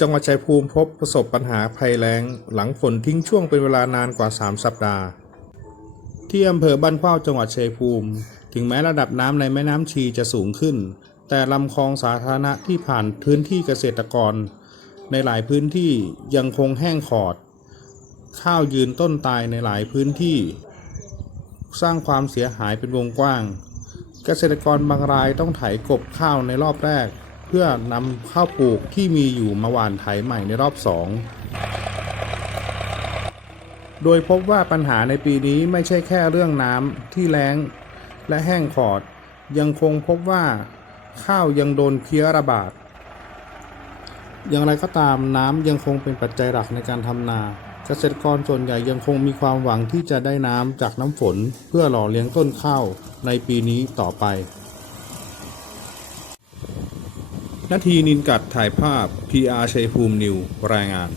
จังหวัดชัยภูมิพบประสบปัญหาภัยแล้ง หลังฝนทิ้งช่วงเป็นเวลานานกว่า 3 สัปดาห์ ที่อำเภอบ้านเข้าจังหวัดชัยภูมิ ถึงแม้ระดับน้ำในแม่น้ำชีจะสูงขึ้น แต่ลำคลองสาธารณะที่ผ่านพื้นที่เกษตรกร ในหลายพื้นที่ยังคงแห้งขอด ข้าวยืนต้นตายในหลายพื้นที่ สร้างความเสียหายเป็นวงกว้าง เกษตรกรบางรายต้องไถกบข้าวในรอบแรก เพื่อนำข้าวปลูกที่มีอยู่มาหว่านไถใหม่ในรอบสองโดยพบว่าปัญหาในปีนี้ไม่ใช่แค่เรื่องน้ำที่แล้ง และแห้งขอด ยังคงพบว่า ข้าวยังโดนเพี้ยระบาด อย่างไรก็ตามน้ำยังคงเป็นปัจจัยหลักในการทำนาเกษตรกรส่วนใหญ่ยังคงมีความหวังที่จะได้น้ำจากน้ำฝน เพื่อหล่อเลี้ยงต้นข้าวในปีนี้ต่อไป นาทีนินกัดถ่ายภาพ PR ชัยภูมินิวรายงาน